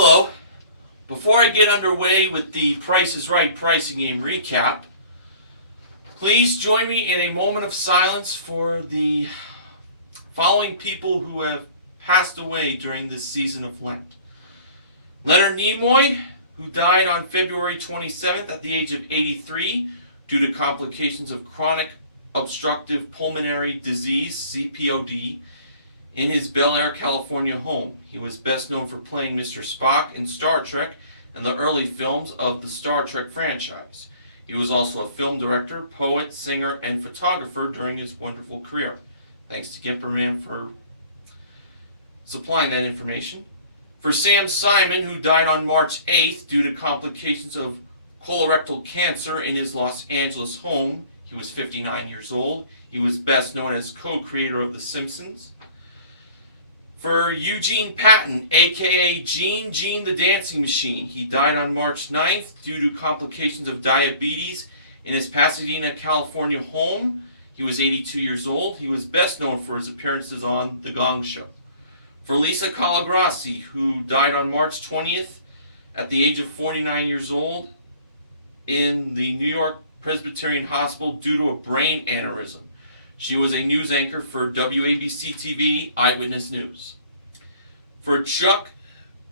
Hello. Before I get underway with the Price is Right pricing game recap, please join me in a moment of silence for the following people who have passed away during this season of Lent. Leonard Nimoy, who died on February 27th at the age of 83 due to complications of chronic obstructive pulmonary disease, CPOD, in his Bel Air, California home. He was best known for playing Mr. Spock in Star Trek and the early films of the Star Trek franchise. He was also a film director, poet, singer, and photographer during his wonderful career. Thanks to Gimperman for supplying that information. For Sam Simon, who died on March 8th due to complications of colorectal cancer in his Los Angeles home, he was 59 years old. He was best known as co-creator of The Simpsons. For Eugene Patton, a.k.a. Gene the Dancing Machine, he died on March 9th due to complications of diabetes in his Pasadena, California home. He was 82 years old. He was best known for his appearances on The Gong Show. For Lisa Calagrassi, who died on March 20th at the age of 49 years old in the New York Presbyterian Hospital due to a brain aneurysm. She was a news anchor for WABC-TV Eyewitness News. For Chuck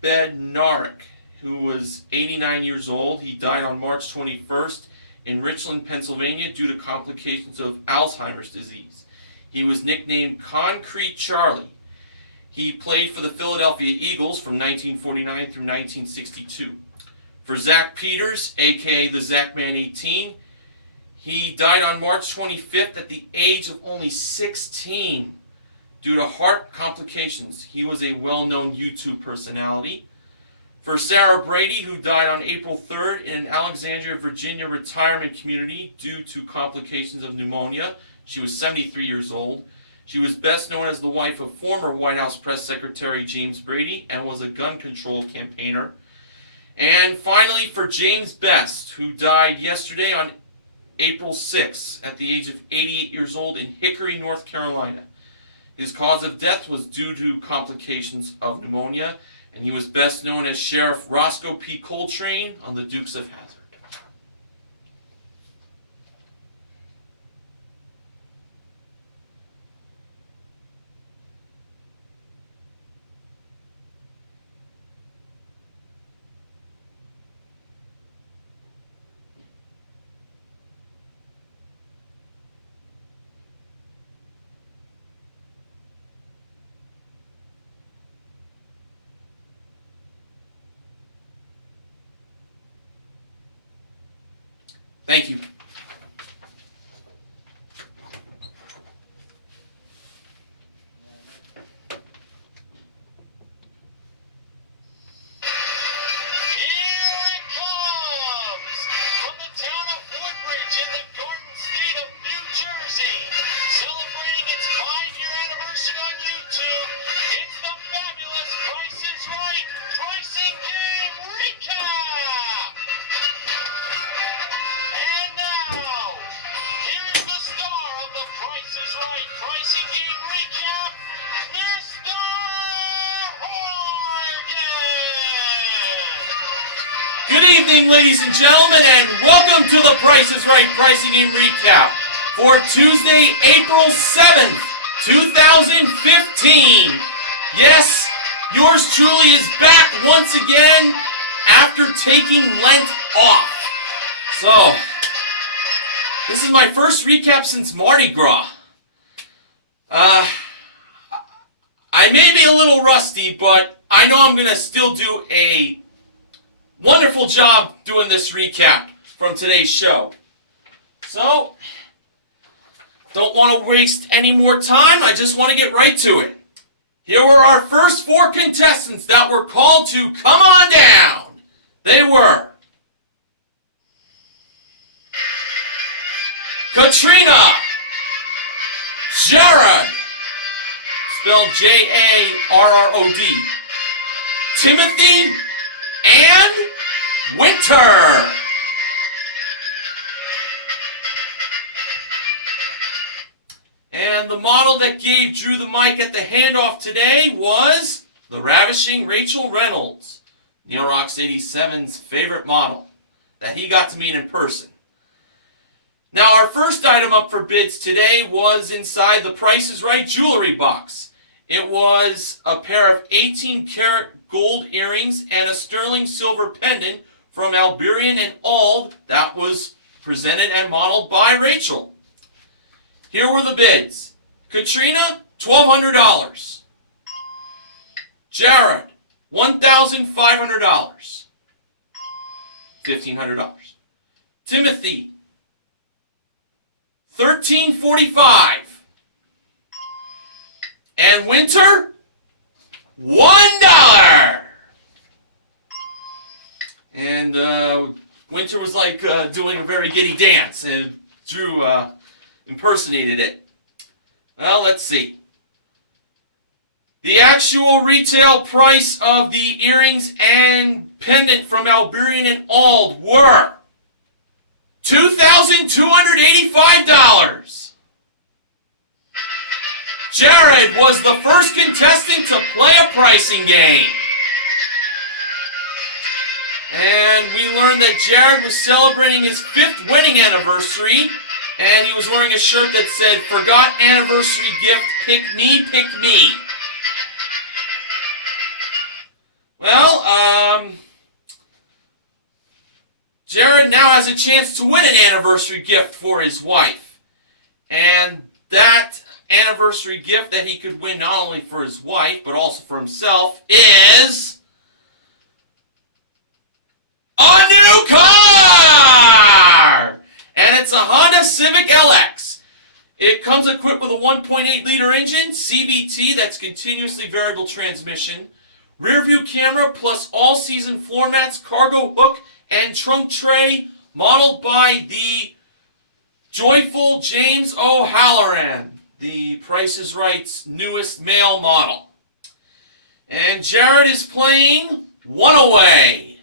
Bednarik, who was 89 years old, he died on March 21st in Richland, Pennsylvania due to complications of Alzheimer's disease. He was nicknamed Concrete Charlie. He played for the Philadelphia Eagles from 1949 through 1962. For Zach Peters, a.k.a. the Zachman 18, he died on March 25th at the age of only 16 due to heart complications. He was a well-known YouTube personality. For Sarah Brady, who died on April 3rd in an Alexandria, Virginia retirement community due to complications of pneumonia, she was 73 years old. She was best known as the wife of former White House Press Secretary James Brady and was a gun control campaigner. And finally, for James Best, who died yesterday on April 6th at the age of 88 years old in Hickory, North Carolina. His cause of death was due to complications of pneumonia, and he was best known as Sheriff Roscoe P. Coltrane on the Dukes of Hazzard. Thank you. Good evening, ladies and gentlemen, and welcome to the Price is Right pricing game recap for Tuesday, April 7th, 2015. Yes, yours truly is back once again after taking Lent off. So, this is my first recap since Mardi Gras. I may be a little rusty, but I know I'm going to still do a wonderful job doing this recap from today's show. So, don't want to waste any more time. I just want to get right to it. Here were our first four contestants that were called to come on down. They were Katrina, Jared, spelled Jarrod, Timothy, and Winter. And the model that gave Drew the mic at the handoff today was the ravishing Rachel Reynolds. Neil Rocks 87's favorite model that he got to meet in person. Now, our first item up for bids today was inside the Price is Right jewelry box. It was a pair of 18-karat gold earrings and a sterling silver pendant from Alberian and Ald that was presented and modeled by Rachel. Here were the bids. Katrina, $1,200. Jared, $1,500. $1,500. Timothy, $1,345. And Winter, $1. And Winter was like doing a very giddy dance, and Drew impersonated it. Well, let's see. The actual retail price of the earrings and pendant from Alberian and Ald were $2,285. Jared was the first contestant to play a pricing game. And we learned that Jared was celebrating his 5th winning anniversary, and he was wearing a shirt that said, "Forgot anniversary gift, pick me, pick me." Well, Jared now has a chance to win an anniversary gift for his wife. And that anniversary gift that he could win not only for his wife, but also for himself, is a new car! And it's a Honda Civic LX. It comes equipped with a 1.8-liter engine, CVT, that's continuously variable transmission, rear view camera, plus all-season floor mats, cargo hook, and trunk tray, modeled by the joyful James O'Halloran, the Price is Right's newest male model. And Jared is playing one away.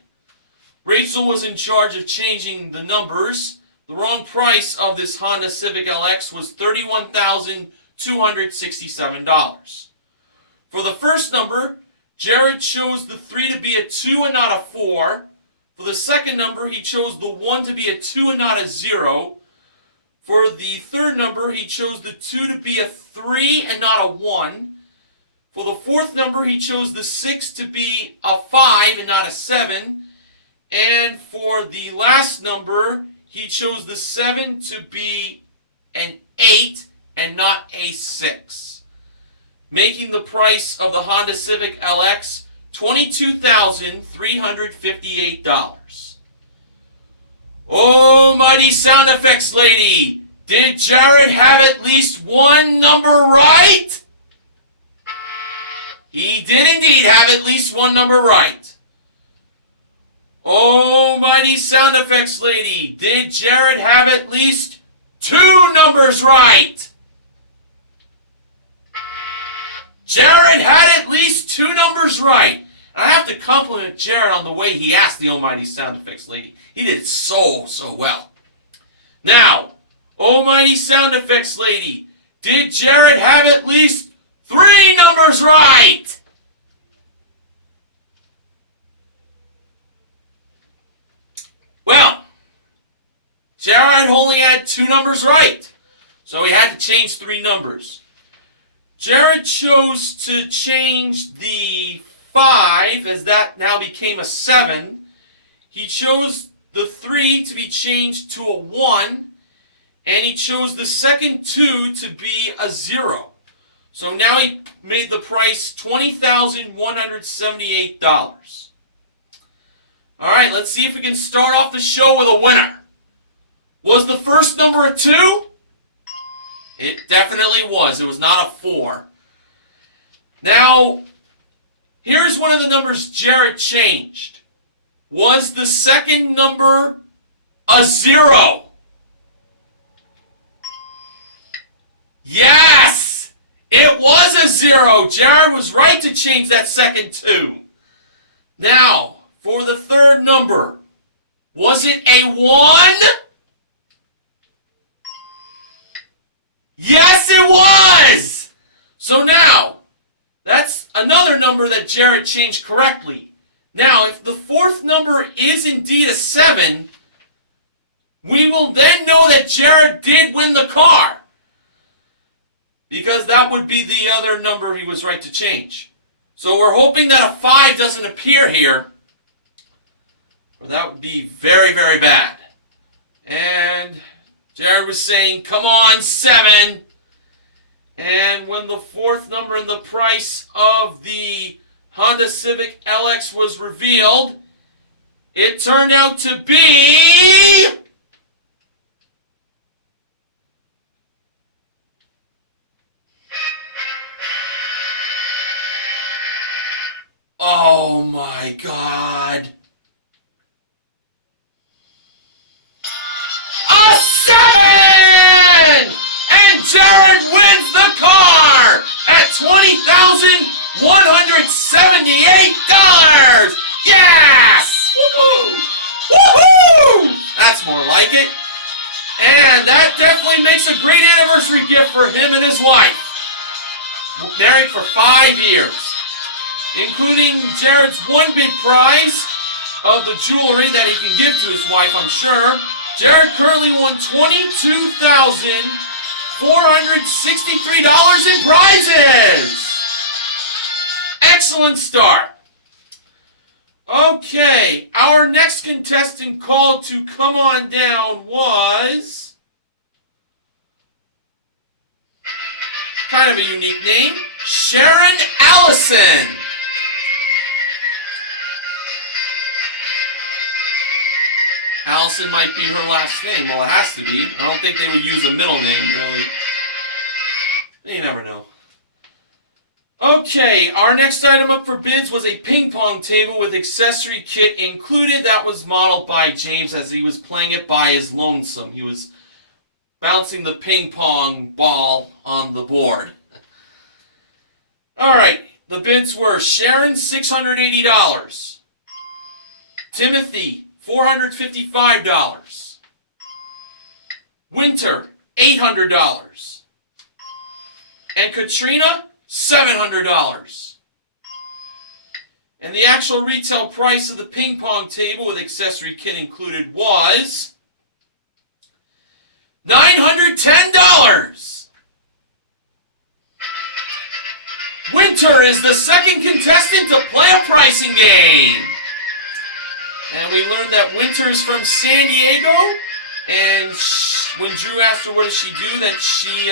Rachel was in charge of changing the numbers. The wrong price of this Honda Civic LX was $31,267. For the first number, Jared chose the 3 to be a 2 and not a 4. For the second number, he chose the 1 to be a 2 and not a 0. For the third number, he chose the 2 to be a 3 and not a 1. For the fourth number, he chose the 6 to be a 5 and not a 7. And for the last number, he chose the 7 to be an 8 and not a 6. Making the price of the Honda Civic LX $22,358. Oh, mighty sound effects lady, did Jared have at least one number right? He did indeed have at least one number right. Oh, mighty sound effects lady, did Jared have at least 2 numbers right? Jared had at least 2 numbers right. And I have to compliment Jared on the way he asked the almighty sound effects lady. He did it so well. Now, almighty sound effects lady, did Jared have at least 3 numbers right? Well, Jared only had 2 numbers right, so he had to change 3 numbers. Jared chose to change the 5, as that now became a 7. He chose the 3 to be changed to a 1, and he chose the second 2 to be a 0. So now he made the price $20,178. Alright, let's see if we can start off the show with a winner. Was the first number a 2? It definitely was. It was not a 4. Now, here's one of the numbers Jared changed. Was the second number a 0? Yes! It was a 0. Jared was right to change that second 2. Now, for the third number, was it a 1? Yes, it was! So now, that's another number that Jared changed correctly. Now, if the fourth number is indeed a 7, we will then know that Jared did win the car, because that would be the other number he was right to change. So we're hoping that a 5 doesn't appear here, or that would be very, very bad. And Jared was saying, come on, 7. And when the fourth number in the price of the Honda Civic LX was revealed, it turned out to be... Oh my God. A 7! And Jared wins the car at $20,178. Yes! Woohoo! Woohoo! That's more like it. And that definitely makes a great anniversary gift for him and his wife. Married for 5 years. Including Jared's one big prize of the jewelry that he can give to his wife, I'm sure. Jared currently won $22,463 in prizes. Excellent start. Okay, our next contestant called to come on down was kind of a unique name, Sharon Allison. Allison might be her last name. Well, it has to be. I don't think they would use a middle name, really. You never know. Okay, our next item up for bids was a ping pong table with accessory kit included. That was modeled by James as he was playing it by his lonesome. He was bouncing the ping pong ball on the board. Alright, the bids were Sharon, $680. Timothy, $455. Winter, $800. And Katrina, $700. And the actual retail price of the ping pong table with accessory kit included was $910. Winter is the second contestant to play a pricing game. And we learned that Winter is from San Diego, and when Drew asked her what does she do, that she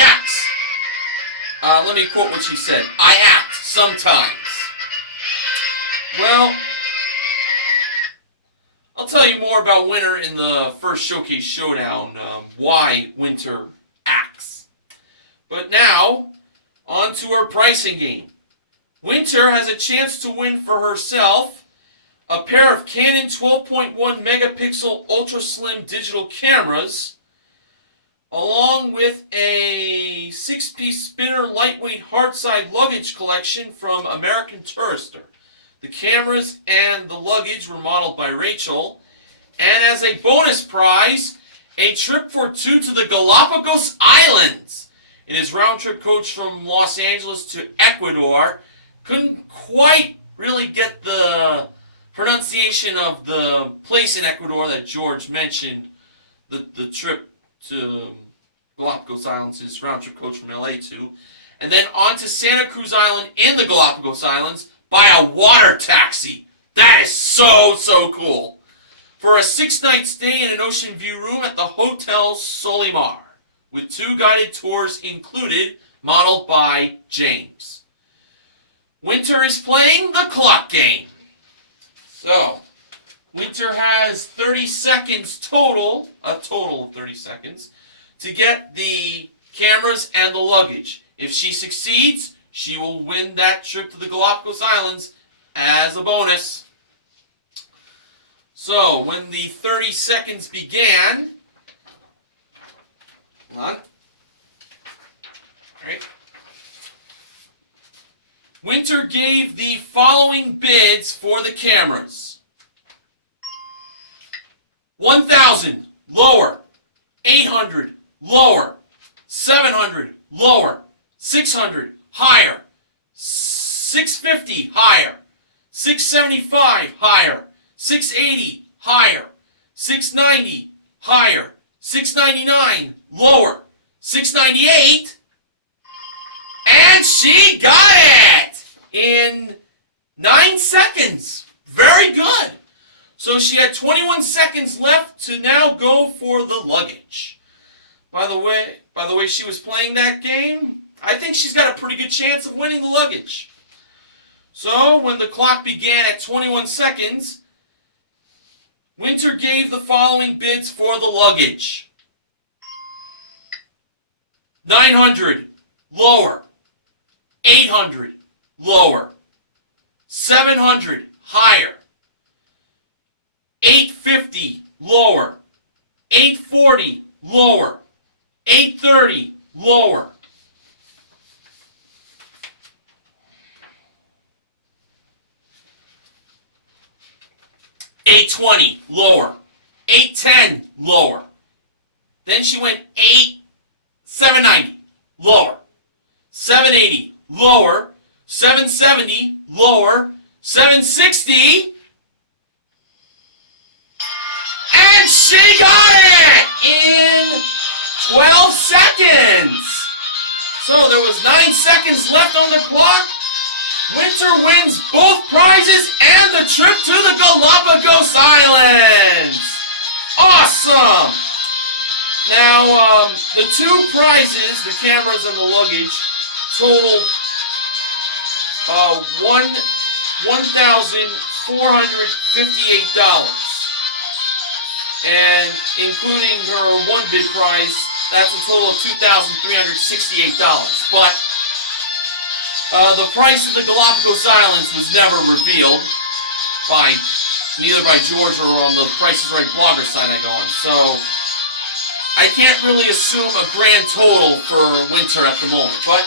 acts. Let me quote what she said. I act sometimes. Well, I'll tell you more about Winter in the first Showcase Showdown, why Winter acts. But now, on to her pricing game. Winter has a chance to win for herself a pair of Canon 12.1 megapixel ultra slim digital cameras, along with a 6-piece spinner lightweight hardside luggage collection from American Tourister. The cameras and the luggage were modeled by Rachel. And as a bonus prize, a trip for 2 to the Galapagos Islands. It is round trip coach from Los Angeles to Ecuador. Couldn't quite really get the pronunciation of the place in Ecuador that George mentioned. The trip to Galapagos Islands is round trip coach from LA to. And then on to Santa Cruz Island in the Galapagos Islands by a water taxi. That is so, so cool. For a 6-night stay in an ocean view room at the Hotel Solimar, with 2 guided tours included, modeled by James. Winter is playing the clock game. So, Winter has 30 seconds total, a total of 30 seconds, to get the cameras and the luggage. If she succeeds, she will win that trip to the Galapagos Islands as a bonus. So, when the 30 seconds began, hold on. All right. Winter gave the following bids for the cameras. 1,000, lower. 800, lower. 700, lower. 600, higher. 650, higher. 675, higher. 680, higher. 690, higher. 699, lower. 698, and she got it in 9 seconds. Very good. So she had 21 seconds left to now go for the luggage. By the way she was playing that game, I think she's got a pretty good chance of winning the luggage. So when the clock began at 21 seconds, Winter gave the following bids for the luggage. 900, lower. 800, lower. 700, higher. 850, lower. 840, lower. 830, lower. 820, lower. 810, lower. Then she went 790, lower. 780, lower. 770, lower. 760, and she got it in 12 seconds. So there was 9 seconds left on the clock. Winter wins both prizes and the trip to the Galapagos Islands. Awesome! Now, the 2 prizes, the cameras and the luggage, total $1,458. And including her 1 bid prize, that's a total of $2,368. But the price of the Galapagos Islands was never revealed neither by George or on the Price is Right blogger site I go on. So I can't really assume a grand total for Winter at the moment. But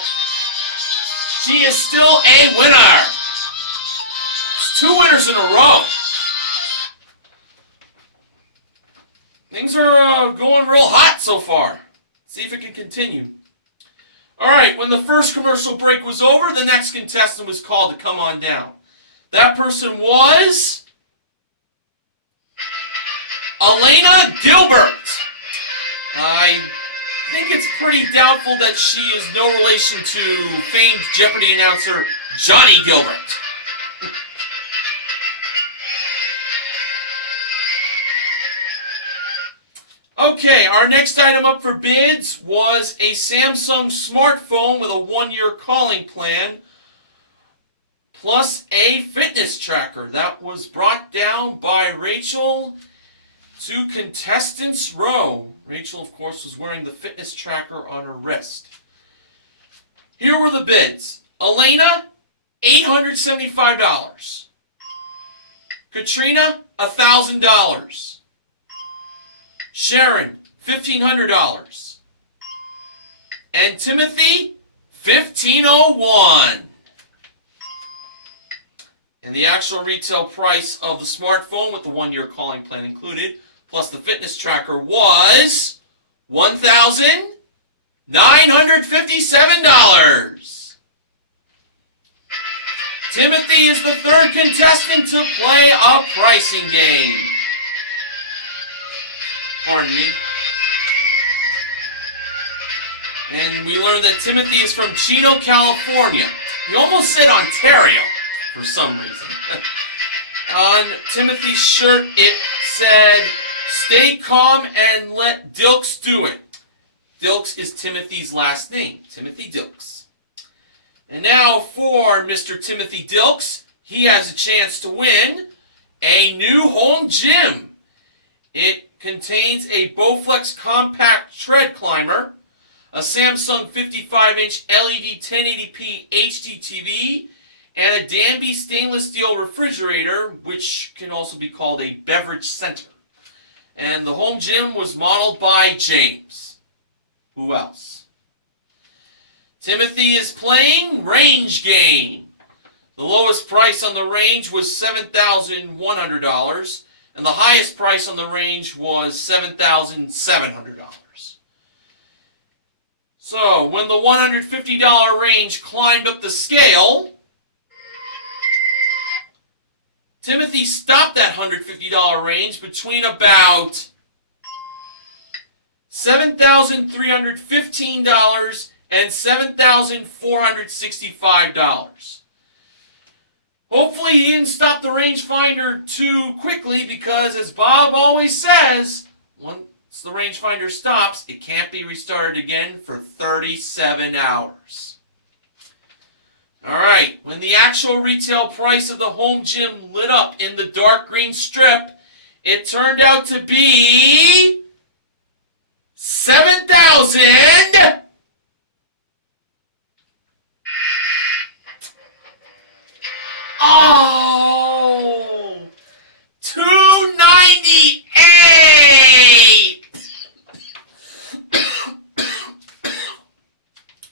she is still a winner. It's 2 winners in a row. Things are going real hot so far. See if it can continue. Alright, when the first commercial break was over, the next contestant was called to come on down. That person was Elena Gilbert. I think it's pretty doubtful that she is no relation to famed Jeopardy announcer Johnny Gilbert. Okay, our next item up for bids was a Samsung smartphone with a 1-year calling plan plus a fitness tracker. That was brought down by Rachel to Contestants Row. Rachel, of course, was wearing the fitness tracker on her wrist. Here were the bids. Elena, $875. Katrina, $1,000. Sharon, $1,500. And Timothy, $1,501. And the actual retail price of the smartphone with the 1-year calling plan included, plus the fitness tracker, was $1,957. Timothy is the 3rd contestant to play a pricing game. Pardon me. And we learned that Timothy is from Chino, California. He almost said Ontario for some reason. On Timothy's shirt it said, "Stay calm and let Dilks do it." Dilks is Timothy's last name, Timothy Dilks. And now for Mr. Timothy Dilks, he has a chance to win a new home gym. It contains a Bowflex compact tread climber, a Samsung 55-inch LED 1080p HD TV, and a Danby stainless steel refrigerator, which can also be called a beverage center. And the home gym was modeled by James. Who else? Timothy is playing Range Game. The lowest price on the range was $7,100. And the highest price on the range was $7,700. So, when the $150 range climbed up the scale, Timothy stopped that $150 range between about $7,315 and $7,465. Hopefully he didn't stop the rangefinder too quickly, because as Bob always says, once the rangefinder stops, it can't be restarted again for 37 hours. Alright, when the actual retail price of the home gym lit up in the dark green strip, it turned out to be $7,000. Oh, $298.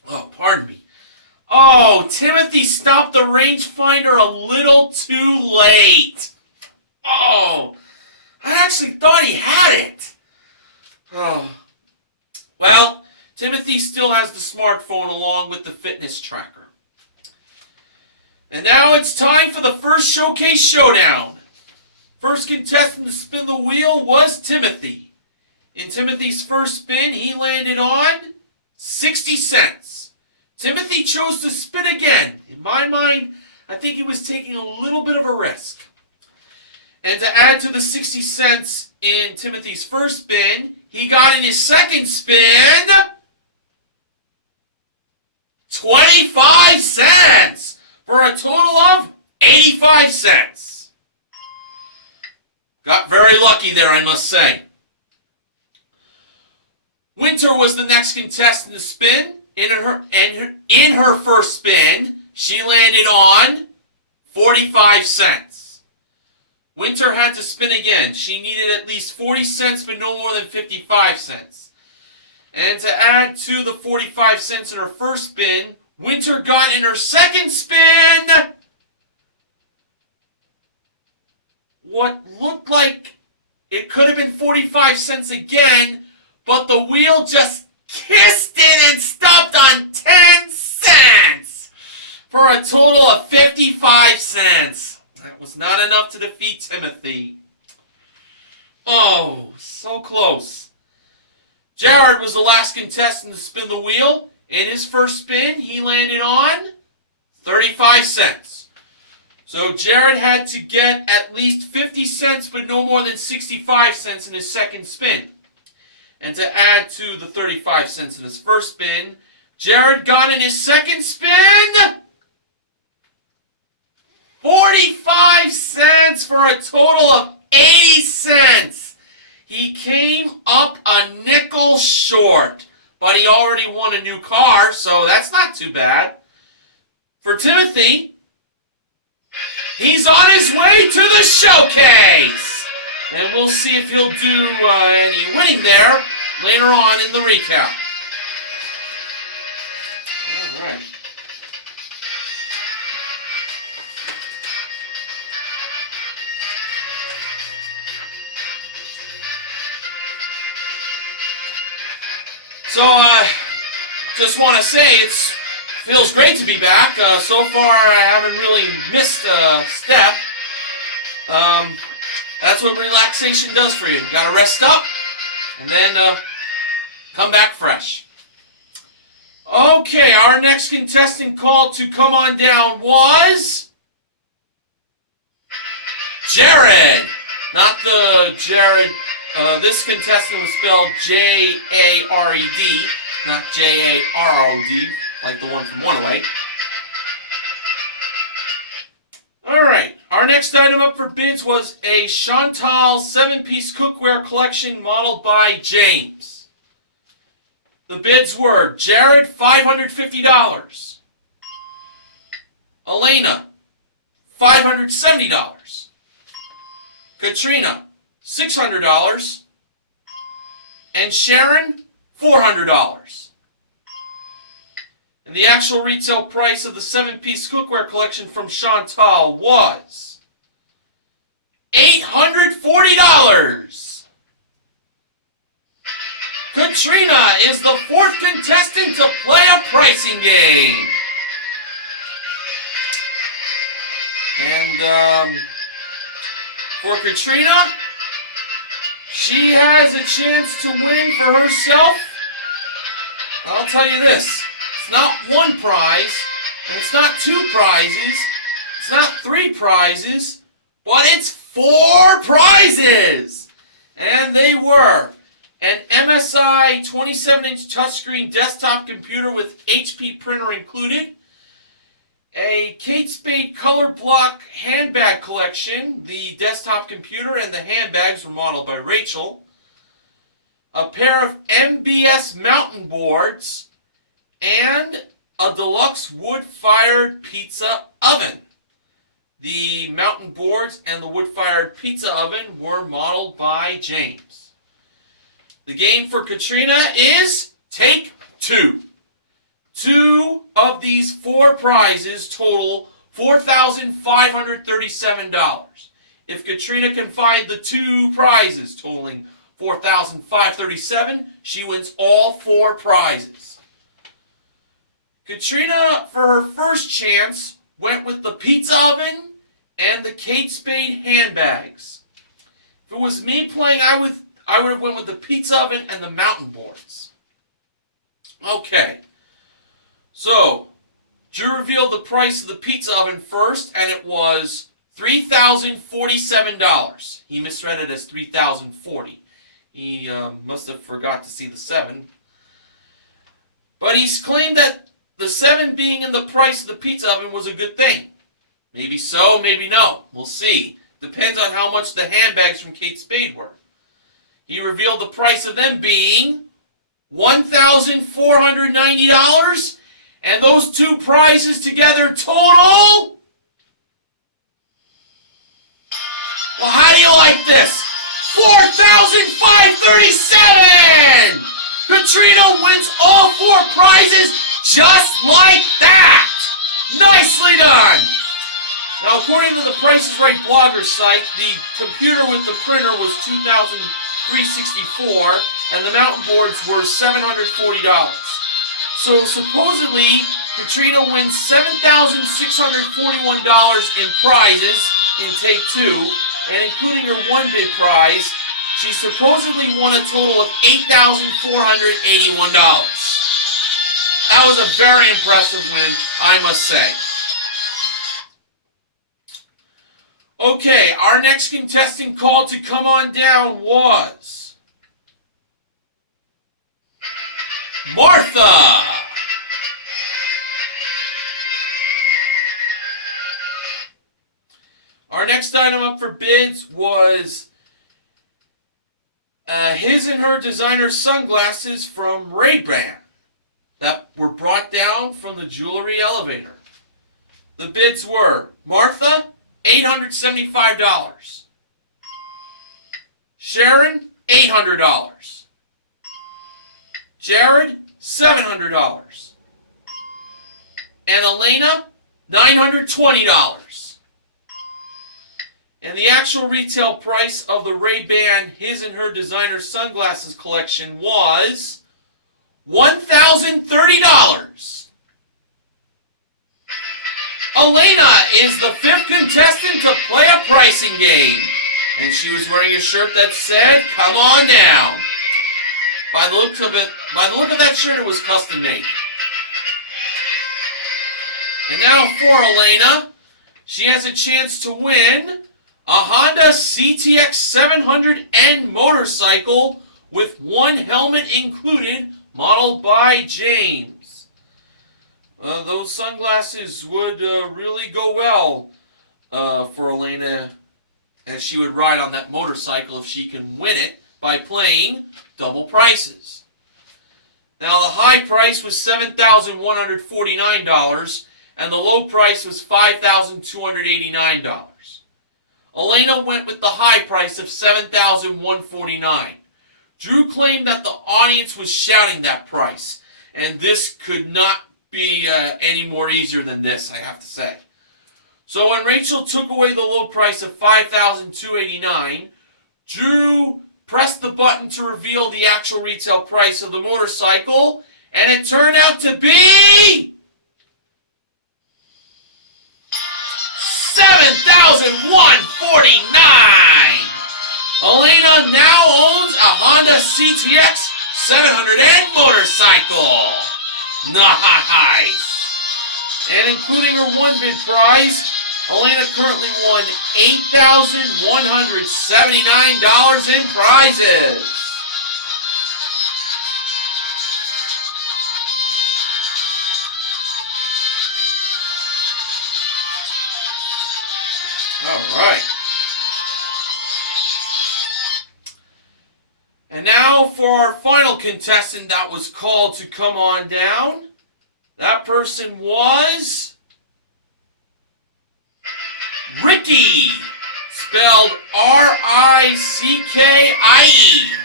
Oh, pardon me. Oh, Timothy stopped the rangefinder a little too late. Oh, I actually thought he had it. Oh. Well, Timothy still has the smartphone along with the fitness tracker. And now it's time for the first showcase showdown. First contestant to spin the wheel was Timothy. In Timothy's first spin, he landed on 60 cents. Timothy chose to spin again. In my mind, I think he was taking a little bit of a risk. And to add to the 60 cents in Timothy's first spin, he got in his second spin 25 cents for a total of 85 cents. Got very lucky there, I must say. Winter was the next contestant to spin. In her first spin, she landed on 45 cents. Winter had to spin again. She needed at least 40 cents, but no more than 55 cents. And to add to the 45 cents in her first spin, Winter got in her second spin what looked like it could have been 45 cents again, but the wheel just kissed it and stopped on 10 cents for a total of 55 cents. That was not enough to defeat Timothy. Oh, so close. Jared was the last contestant to spin the wheel. In his first spin, he landed on 35 cents. So Jared had to get at least 50 cents, but no more than 65 cents in his second spin. And to add to the 35 cents in his first spin, Jared got in his second spin 45 cents for a total of 80 cents. He came up a nickel short, but he already won a new car, so that's not too bad. For Timothy, he's on his way to the showcase. And we'll see if he'll do any winning there later on in the recap. All right. So, just want to say it feels great to be back. So far, I haven't really missed a step. That's what relaxation does for you. You gotta rest up, and then come back fresh. Okay, our next contestant called to come on down was Jared. Not the Jared. This contestant was spelled J-A-R-E-D, not J-A-R-O-D, like the one from One Away. Alright, our next item up for bids was a Chantal 7-piece cookware collection modeled by James. The bids were Jared, $550. Elena, $570. Katrina, $600. And Sharon, $400. And the actual retail price of the 7-piece cookware collection from Chantal was $840. Katrina is the fourth contestant to play a pricing game. And For Katrina, she has a chance to win for herself. I'll tell you this, it's not one prize, and it's not two prizes, it's not three prizes, but it's 4 prizes! And they were an MSI 27-inch touchscreen desktop computer with HP printer included, a Kate Spade color block handbag collection. The desktop computer and the handbags were modeled by Rachel. A pair of MBS mountain boards. And a deluxe wood-fired pizza oven. The mountain boards and the wood-fired pizza oven were modeled by James. The game for Katrina is Take 2. 2 of these 4 prizes total $4,537. If Katrina can find the 2 prizes totaling $4,537, she wins all 4 prizes. Katrina, for her first chance, went with the pizza oven and the Kate Spade handbags. If it was me playing, I would have went with the pizza oven and the mountain boards. Okay. So, Drew revealed the price of the pizza oven first, and it was $3,047. He misread it as $3,040. He must have forgot to see the 7. But he's claimed that the 7 being in the price of the pizza oven was a good thing. Maybe so, maybe no. We'll see. Depends on how much the handbags from Kate Spade were. He revealed the price of them being $1,490. And those 2 prizes together total... Well, how do you like this? $4,537! Katrina wins all 4 prizes just like that! Nicely done! Now, according to the Price is Right blogger site, the computer with the printer was $2,364, and the mountain boards were $740. So supposedly, Katrina wins $7,641 in prizes in Take 2, and including her 1 big prize, she supposedly won a total of $8,481. That was a very impressive win, I must say. Okay, our next contestant called to come on down was Martha! Our next item up for bids was his and her designer sunglasses from Ray-Ban that were brought down from the jewelry elevator. The bids were Martha, $875. Sharon, $800. Jared, $700. And Elena, $920. And the actual retail price of the Ray-Ban his and her designer sunglasses collection was $1,030. Elena is the 5th contestant to play a pricing game. And she was wearing a shirt that said, "Come on down." By the look of that shirt, it was custom made. And now for Elena, she has a chance to win a Honda CTX 700N motorcycle with 1 helmet included, modeled by James. Those sunglasses would really go well for Elena, as she would ride on that motorcycle if she can win it by playing double prices. Now, the high price was $7,149, and the low price was $5,289. Elena went with the high price of $7,149. Drew claimed that the audience was shouting that price, and this could not be any more easier than this, I have to say. So when Rachel took away the low price of $5,289, Drew pressed the button to reveal the actual retail price of the motorcycle, and it turned out to be $7,149. Elena now owns a Honda CTX 700N motorcycle. Nice. And including her one bid prize, Elena currently won $8,179 in prizes. All right. And now for our final contestant that was called to come on down. That person was Ricky, spelled R-I-C-K-I-E,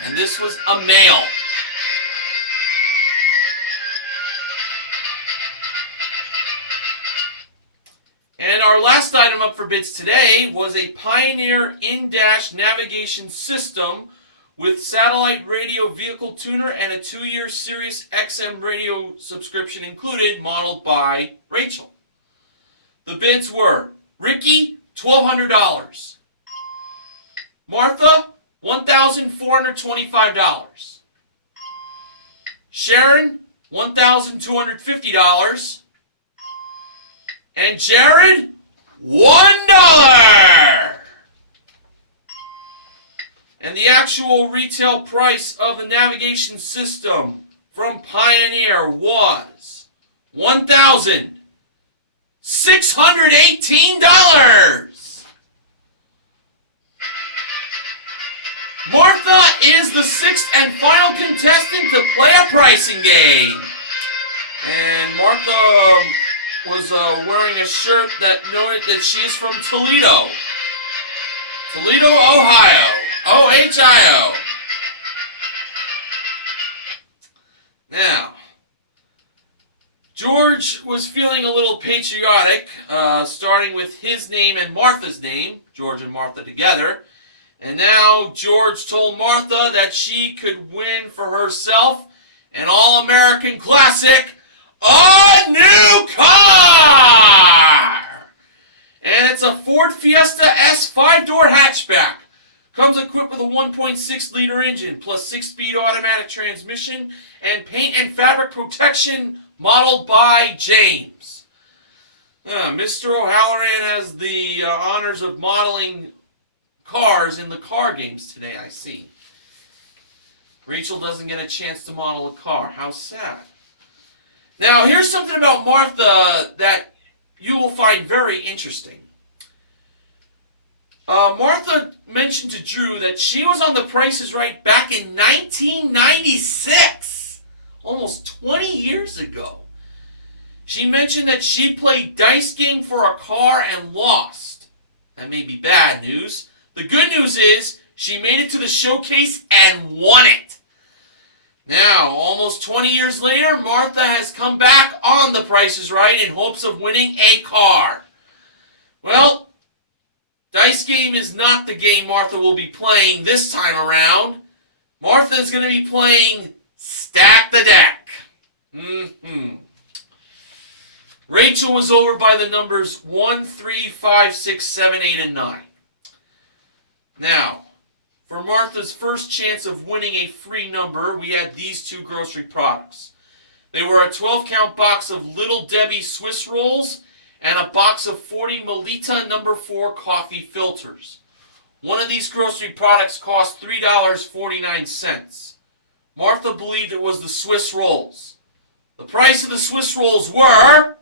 and this was a male. And our last item up for bids today was a Pioneer in-dash navigation system with satellite radio vehicle tuner and a 2-year Sirius XM radio subscription included, modeled by Rachel. The bids were Ricky, $1,200. Martha, $1,425. Sharon, $1,250. And Jared, $1. And the actual retail price of the navigation system from Pioneer was $1,618. Martha is the sixth and final contestant to play a pricing game. And Martha was wearing a shirt that noted that she is from Toledo. Toledo, Ohio. O-H-I-O. Now, George was feeling a little patriotic, starting with his name and Martha's name, George and Martha together. And now George told Martha that she could win for herself an all-American classic, a new car! And it's a Ford Fiesta S 5-door hatchback. Comes equipped with a 1.6-liter engine plus 6-speed automatic transmission and paint and fabric protection modeled by James. Mr. O'Halloran has the honors of modeling cars in the car games today, I see. Rachel doesn't get a chance to model a car. How sad. Now, here's something about Martha that you will find very interesting. Martha mentioned to Drew that she was on The Price is Right back in 1996, almost 20 years ago. She mentioned that she played dice game for a car and lost. That may be bad news. The good news is she made it to the showcase and won it. Now, almost 20 years later, Martha has come back on The Price is Right in hopes of winning a car. Well, dice game is not the game Martha will be playing this time around. Martha is going to be playing Stack the Deck. Rachel was over by the numbers 1, 3, 5, 6, 7, 8, and 9. Now, for Martha's first chance of winning a free number, we had these two grocery products. They were a 12-count box of Little Debbie Swiss rolls and a box of 40 Melita No. 4 coffee filters. One of these grocery products cost $3.49. Martha believed it was the Swiss rolls. The price of the Swiss rolls were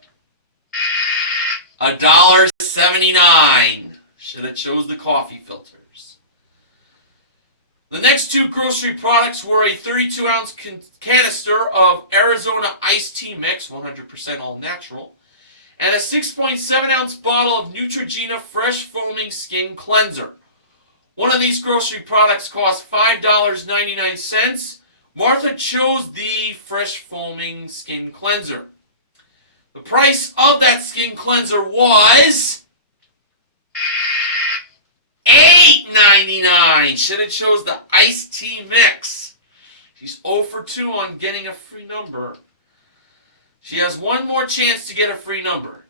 $1.79. Should have chose the coffee filters. The next two grocery products were a 32-ounce canister of Arizona iced tea mix, 100% all natural, and a 6.7-ounce bottle of Neutrogena Fresh Foaming Skin Cleanser. One of these grocery products cost $5.99. Martha chose the Fresh Foaming Skin Cleanser. The price of that skin cleanser was $8.99. Should have chose the iced tea mix. She's 0 for 2 on getting a free number. She has one more chance to get a free number.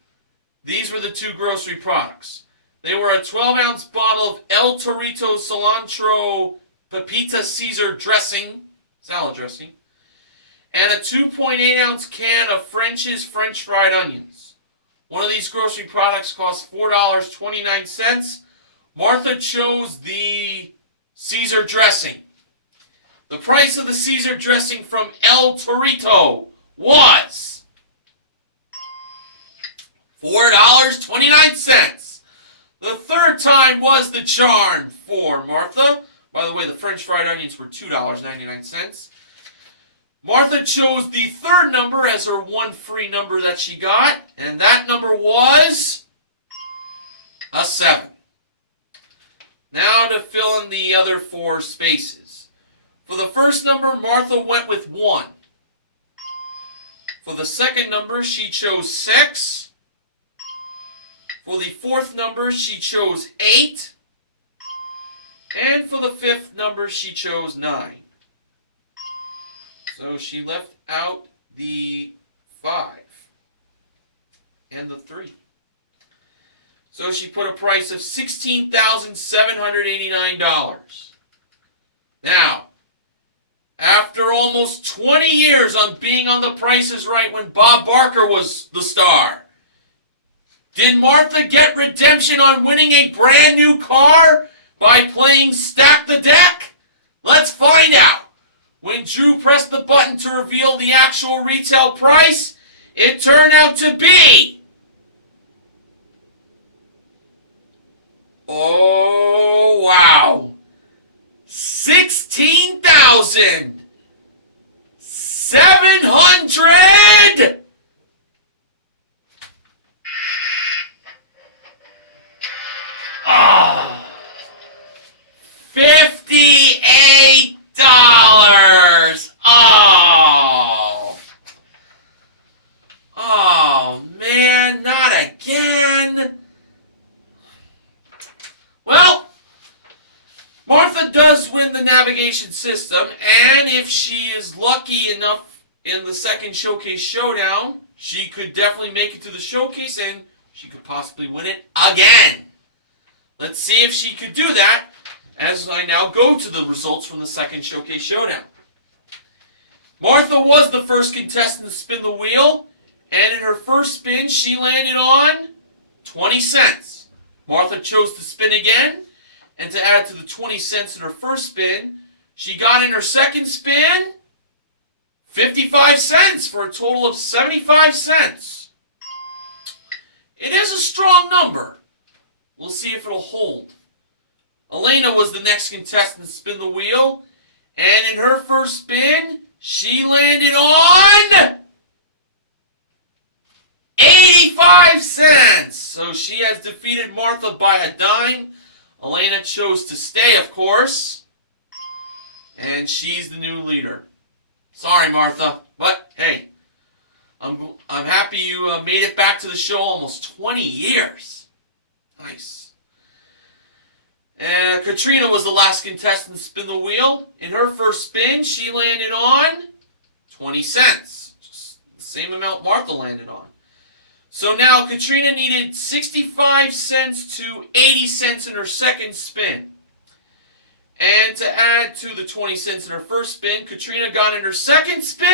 These were the two grocery products. They were a 12-ounce bottle of El Torito Cilantro Pepita Caesar dressing, salad dressing, and a 2.8-ounce can of French's French fried onions. One of these grocery products cost $4.29. Martha chose the Caesar dressing. The price of the Caesar dressing from El Torito was $4.29. The third time was the charm for Martha. By the way, the French fried onions were $2.99. Martha chose the third number as her one free number that she got, and that number was a 7. Now to fill in the other 4 spaces. For the first number, Martha went with 1. For the second number, she chose 6. For the fourth number, she chose 8. And for the fifth number, she chose 9. So she left out the 5 and the 3. So she put a price of $16,789. Now, after almost 20 years on being on The Price is Right when Bob Barker was the star, did Martha get redemption on winning a brand new car by playing Stack the Deck? Let's find out. When Drew pressed the button to reveal the actual retail price, it turned out to be... oh, wow. $16,700! $58! Oh, man, not again. Well, Martha does win the navigation system, and if she is lucky enough in the second showcase showdown, she could definitely make it to the showcase, and she could possibly win it again. Let's see if she could do that as I now go to the results from the second showcase showdown. Martha was the first contestant to spin the wheel, and in her first spin, she landed on 20 cents. Martha chose to spin again, and to add to the 20 cents in her first spin, she got in her second spin 55 cents for a total of 75 cents. It is a strong number. We'll see if it'll hold. Elena was the next contestant to spin the wheel, and in her first spin, she landed on 85 cents. So she has defeated Martha by a dime. Elena chose to stay, of course, and she's the new leader. Sorry, Martha, but hey, I'm happy you made it back to the show almost 20 years. Nice. Katrina was the last contestant to spin the wheel. In her first spin, she landed on 20 cents. Just the same amount Martha landed on. So now Katrina needed 65 cents to 80 cents in her second spin. And to add to the 20 cents in her first spin, Katrina got in her second spin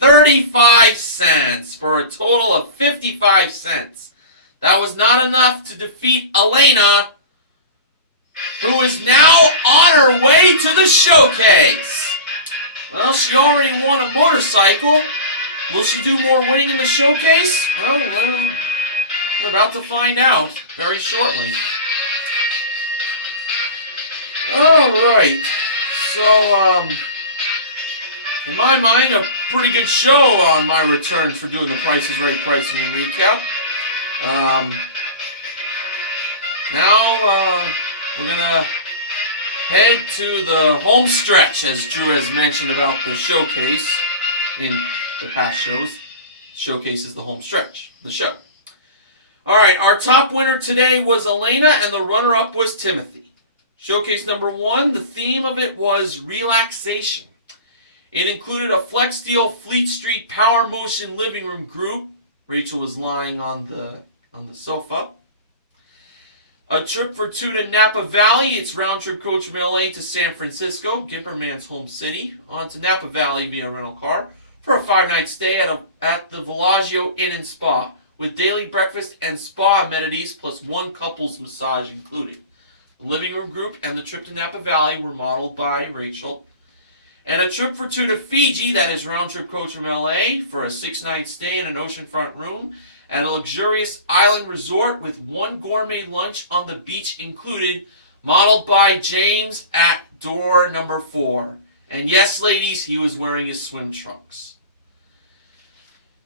35 cents for a total of 55 cents. That was not enough to defeat Elena, who is now on her way to the showcase. Well, she already won a motorcycle. Will she do more winning in the showcase? Well, we're about to find out very shortly. Alright, so, in my mind, a pretty good show on my return for doing the Price is Right pricing and recap. Now, we're going to head to the home stretch, as Drew has mentioned about the showcase in the past shows. Showcase is the home stretch, the show. Alright, our top winner today was Elena, and the runner-up was Timothy. Showcase number 1, the theme of it was relaxation. It included a Flex Steel Fleet Street Power Motion living room group. Rachel was lying on the on the sofa. A trip for two to Napa Valley. It's round trip coach from LA to San Francisco, Gimperman's home city, on to Napa Valley via rental car for a 5-night stay at the Villaggio Inn and Spa with daily breakfast and spa amenities plus one couple's massage included. The living room group and the trip to Napa Valley were modeled by Rachel. And a trip for two to Fiji, that is round trip coach from LA, for a 6-night stay in an oceanfront room at a luxurious island resort with one gourmet lunch on the beach included, modeled by James at door number 4. And yes, ladies, he was wearing his swim trunks.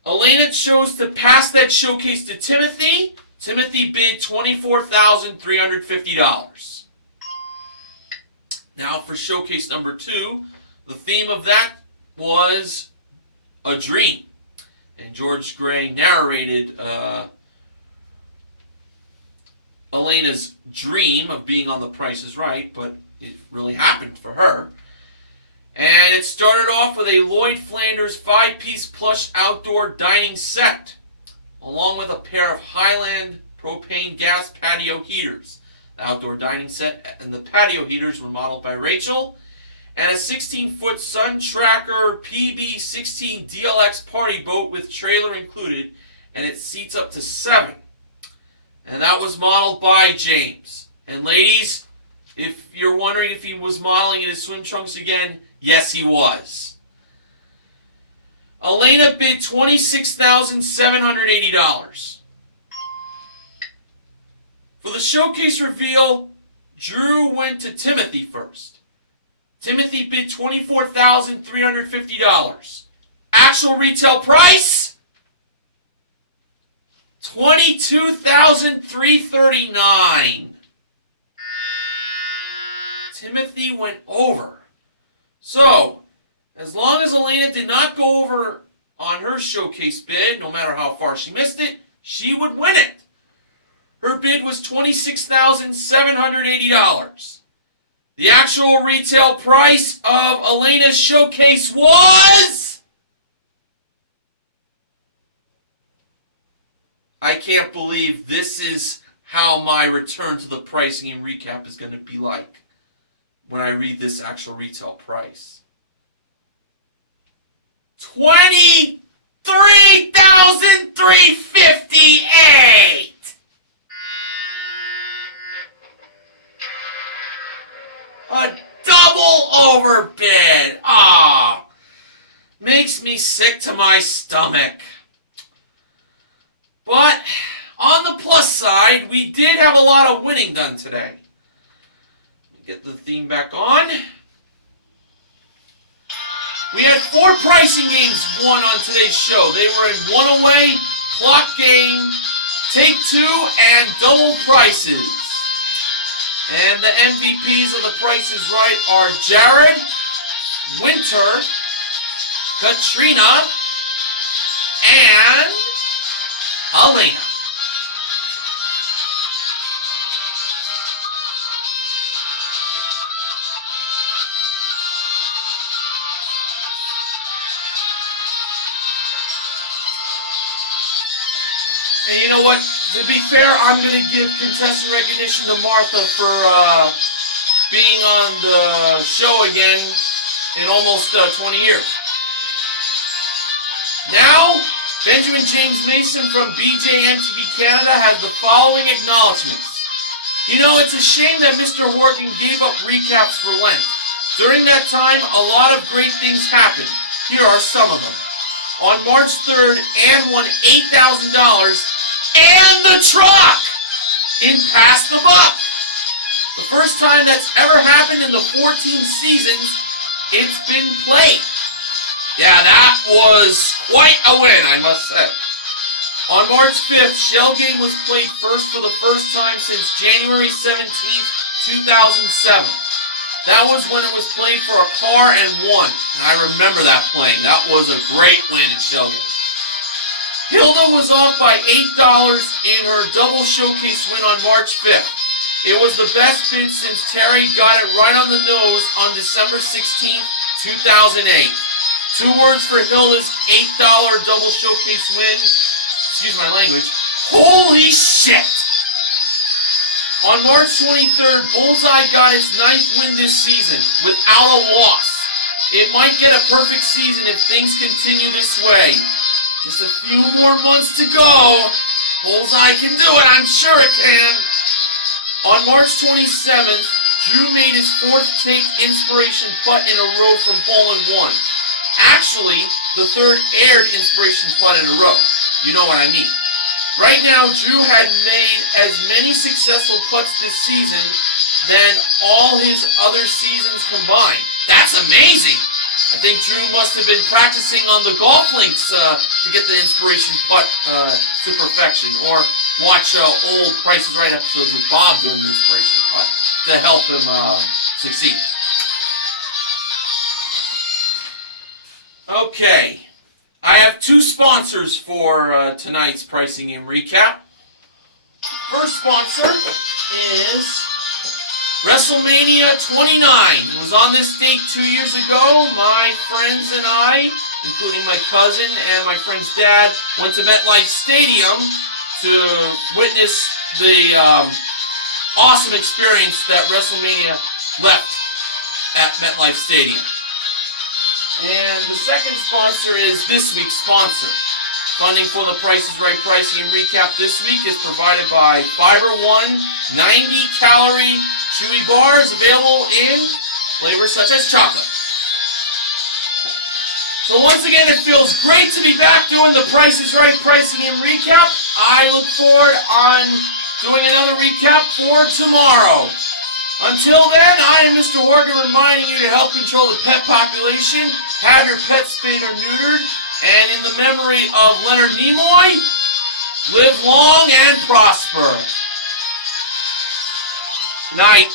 Elena chose to pass that showcase to Timothy. Timothy bid $24,350. Now for showcase number 2, the theme of that was a dream. And George Gray narrated Elena's dream of being on The Price is Right, but it really happened for her. And it started off with a Lloyd Flanders 5-piece plush outdoor dining set, along with a pair of Highland propane gas patio heaters. The outdoor dining set and the patio heaters were modeled by Rachel, and a 16-foot Sun Tracker PB16 DLX party boat with trailer included, and it seats up to 7. And that was modeled by James. And ladies, if you're wondering if he was modeling in his swim trunks again, yes, he was. Elena bid $26,780. For the showcase reveal, Drew went to Timothy first. Timothy bid $24,350. Actual retail price? $22,339. Timothy went over. So, as long as Elena did not go over on her showcase bid, no matter how far she missed it, she would win it. Her bid was $26,780. The actual retail price of Elena's showcase was... I can't believe this is how my return to the pricing and recap is going to be like when I read this actual retail price. $23,358! A double overbid. Ah, makes me sick to my stomach. But on the plus side, we did have a lot of winning done today. Get the theme back on. We had 4 pricing games won on today's show. They were in one away, clock game, take 2, and double prices. And the MVPs of The Price is Right are Jared, Winter, Katrina, and Elena. And you know what? To be fair, I'm going to give contestant recognition to Martha for being on the show again in almost 20 years. Now, Benjamin James Mason from BJMTV Canada has the following acknowledgments. You know, it's a shame that Mr. Horgan gave up recaps for Lent. During that time, a lot of great things happened. Here are some of them. On March 3rd, Ann won $8,000 and the truck in Pass the Buck. The first time that's ever happened in the 14 seasons it's been played. Yeah, that was quite a win, I must say. On March 5th, Shell Game was played first for the first time since January 17th, 2007. That was when it was played for a car and won. And I remember that playing. That was a great win in Shell Game. Hilda was off by $8 in her double showcase win on March 5th. It was the best bid since Terry got it right on the nose on December 16th, 2008. 2 words for Hilda's $8 double showcase win. Excuse my language. Holy shit! On March 23rd, Bullseye got its 9th win this season without a loss. It might get a perfect season if things continue this way. Just a few more months to go. Bullseye can do it, I'm sure it can. On March 27th, Drew made his 4th take inspiration putt in a row from hole in 1. Actually, the 3rd aired inspiration putt in a row. You know what I mean. Right now, Drew had made as many successful putts this season than all his other seasons combined. That's amazing! I think Drew must have been practicing on the golf links to get the inspiration putt to perfection, or watch old Price is Right episodes with Bob doing the inspiration putt to help him succeed. Okay. I have 2 sponsors for tonight's Pricing Game Recap. First sponsor is WrestleMania 29. It was on this date 2 years ago. My friends and I, including my cousin and my friend's dad, went to MetLife Stadium to witness the awesome experience that WrestleMania left at MetLife Stadium. And the second sponsor is this week's sponsor. Funding for the Price is Right Pricing and Recap this week is provided by Fiber One 90-calorie chewy bars available in flavors such as chocolate. So once again, it feels great to be back doing the Price is Right Pricing and Recap. I look forward on doing another recap for tomorrow. Until then, I am Mr. Horgan reminding you to help control the pet population, have your pet spayed or neutered, and in the memory of Leonard Nimoy, live long and prosper. Night.